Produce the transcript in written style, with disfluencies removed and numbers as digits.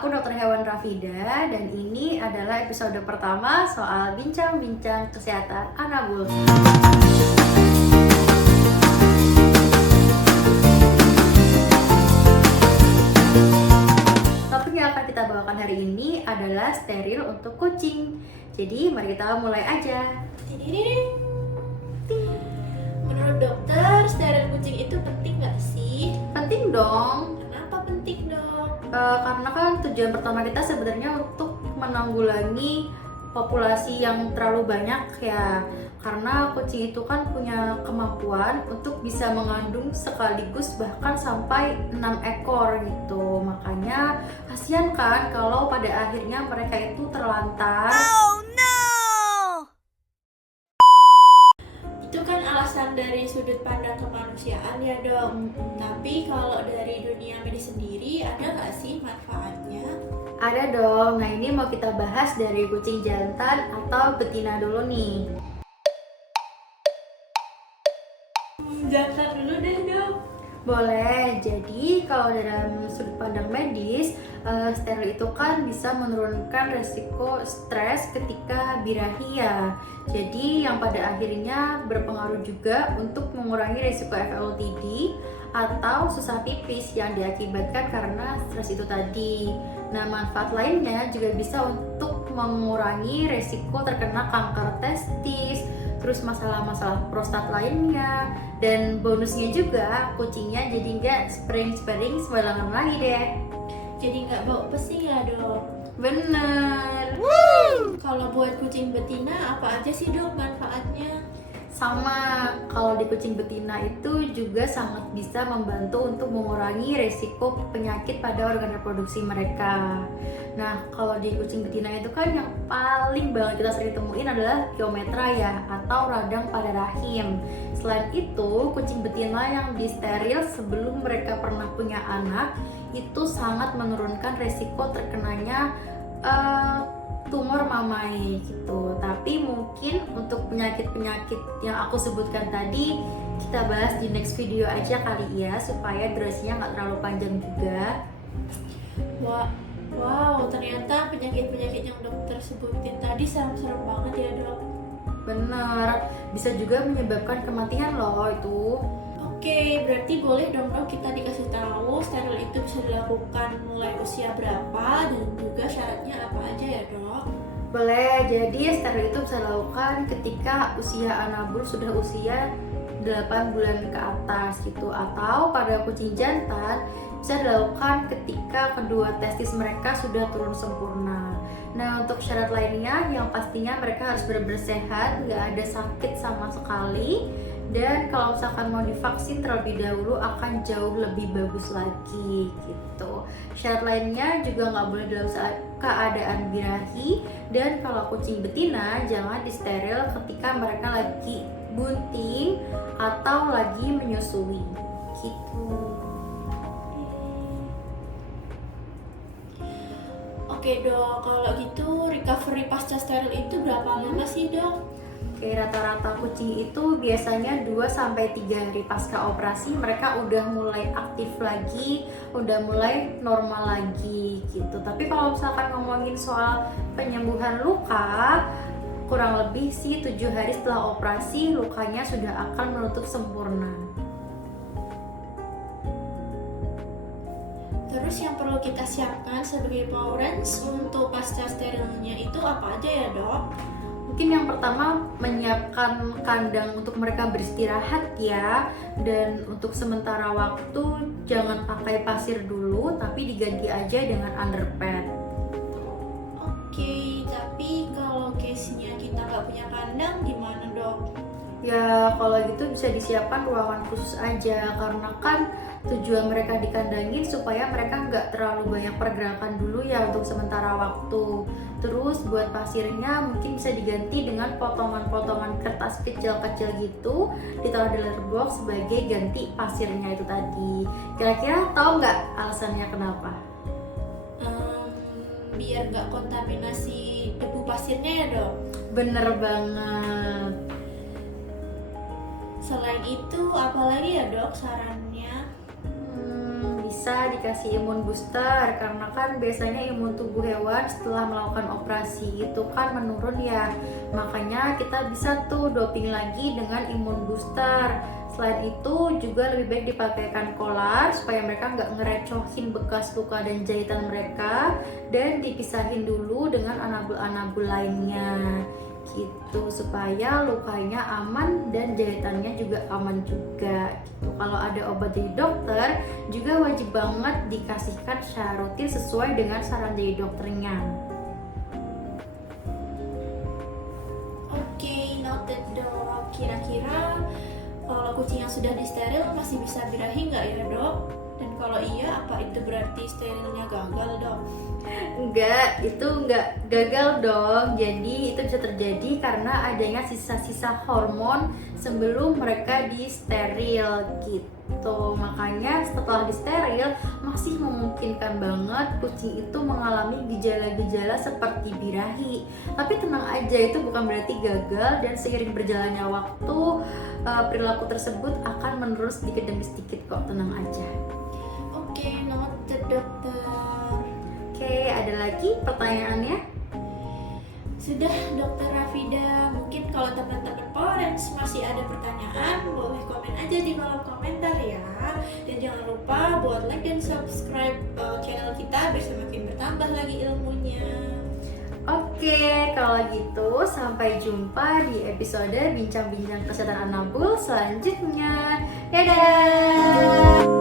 aku Dokter Hewan Rafida dan ini adalah episode pertama soal bincang-bincang kesehatan Anabul. Topik yang akan kita bawakan hari ini adalah steril untuk kucing. Jadi mari kita mulai aja. Menurut dokter, steril kucing itu penting nggak sih? Penting dong. Kenapa penting dong? Karena kan tujuan pertama kita sebenarnya untuk menanggulangi populasi yang terlalu banyak ya, karena kucing itu kan punya kemampuan untuk bisa mengandung sekaligus bahkan sampai 6 ekor gitu. Makanya kasihan kan kalau pada akhirnya mereka itu terlantar. Itu kan alasan dari sudut pandang kemanusiaan ya dok. Tapi kalau dari dunia medis sendiri, ada nggak sih manfaatnya? Ada dong. Nah, ini mau kita bahas dari kucing jantan atau betina dulu nih. Jangan dulu deh dok. Boleh. Jadi kalau dalam sudut pandang medis, steril itu kan bisa menurunkan resiko stres ketika birahi ya. Jadi yang pada akhirnya berpengaruh juga untuk mengurangi resiko FLTD atau susah pipis yang diakibatkan karena stres itu tadi. Nah, manfaat lainnya juga bisa untuk mengurangi resiko terkena kanker testis, terus masalah-masalah prostat lainnya, dan bonusnya juga kucingnya jadi nggak spring-spring sembarangan lagi deh. Jadi nggak bau pesing ya dok. Bener. Kalau buat kucing betina, apa aja sih dok manfaatnya? Sama, kalau di kucing betina itu juga sangat bisa membantu untuk mengurangi resiko penyakit pada organ reproduksi mereka. Nah, kalau di kucing betina itu kan yang paling banget kita sering temuin adalah geometra ya, atau radang pada rahim. Selain itu, kucing betina yang disteril sebelum mereka pernah punya anak itu sangat menurunkan resiko terkenanya tumor mamai gitu. Tapi mungkin untuk penyakit-penyakit yang aku sebutkan tadi kita bahas di next video aja kali ya, supaya durasinya nggak terlalu panjang juga. Wow, ternyata penyakit-penyakit yang dokter sebutin tadi serem-serem banget ya dok. Bener, bisa juga menyebabkan kematian loh itu. Oke, berarti boleh dong dok kita dikasih tahu steril itu bisa dilakukan mulai usia berapa dan juga syaratnya apa aja ya dok? Boleh, jadi steril itu bisa dilakukan ketika usia Anabul sudah usia 8 bulan ke atas gitu, atau pada kucing jantan bisa dilakukan ketika kedua testis mereka sudah turun sempurna. Nah, untuk syarat lainnya yang pastinya mereka harus benar-benar sehat, nggak ada sakit sama sekali, dan kalau misalkan mau divaksin terlebih dahulu akan jauh lebih bagus lagi gitu. Syarat lainnya juga nggak boleh dalam keadaan birahi, dan kalau kucing betina jangan disteril ketika mereka lagi bunting atau lagi menyusui gitu. Oke dok, kalau gitu recovery pasca steril itu berapa lama sih dok? Oke, rata-rata kucing itu biasanya 2-3 hari pasca operasi mereka udah mulai aktif lagi, udah mulai normal lagi gitu. Tapi kalau misalkan ngomongin soal penyembuhan luka, kurang lebih sih 7 hari setelah operasi lukanya sudah akan menutup sempurna. Terus yang perlu kita siapkan sebagai Powerance untuk pasca sterilnya itu apa aja ya dok? Mungkin yang pertama menyiapkan kandang untuk mereka beristirahat ya, dan untuk sementara waktu jangan pakai pasir dulu tapi diganti aja dengan underpad. Oke, tapi kalau case-nya kita nggak punya kandang gimana dok? Ya kalau gitu bisa disiapkan ruangan khusus aja, karena kan tujuan mereka dikandangin supaya mereka nggak terlalu banyak pergerakan dulu ya untuk sementara waktu. Terus buat pasirnya mungkin bisa diganti dengan potongan-potongan kertas kecil-kecil gitu, ditaruh di litter box sebagai ganti pasirnya itu tadi. Kira-kira tahu nggak alasannya kenapa? Biar nggak kontaminasi debu pasirnya ya dok? Bener banget. Selain itu, apa lagi ya dok sarannya? bisa dikasih imun booster, karena kan biasanya imun tubuh hewan setelah melakukan operasi itu kan menurun ya. Makanya kita bisa tuh doping lagi dengan imun booster. Selain itu juga lebih baik dipakaikan kolar supaya mereka nggak ngerecohin bekas luka dan jahitan mereka, dan dipisahin dulu dengan anabul-anabul lainnya gitu, supaya lukanya aman dan jahitannya juga aman juga gitu. Kalau ada obat dari dokter juga wajib banget dikasihkan secara rutin sesuai dengan saran dari dokternya. Oke, noted dok. Kira-kira kalau kucing yang sudah disteril masih bisa birahi nggak ya dok? Dan kalau iya, apa itu berarti sterilnya gagal dok? Enggak, itu enggak gagal dong. Jadi itu bisa terjadi karena adanya sisa-sisa hormon sebelum mereka disteril gitu. Makanya setelah disteril masih memungkinkan banget kucing itu mengalami gejala-gejala seperti birahi. Tapi tenang aja, itu bukan berarti gagal, dan seiring berjalannya waktu perilaku tersebut akan menurun sedikit demi sedikit kok, tenang aja. Oke, noted dokter. Oke, ada lagi pertanyaannya? Sudah dokter Rafida, mungkin kalau teman-teman Porens masih ada pertanyaan, boleh komen aja di kolom komentar ya. Dan jangan lupa buat like dan subscribe channel kita biar semakin bertambah lagi ilmunya. Oke, kalau gitu sampai jumpa di episode bincang-bincang kesehatan anabul selanjutnya. Dadah!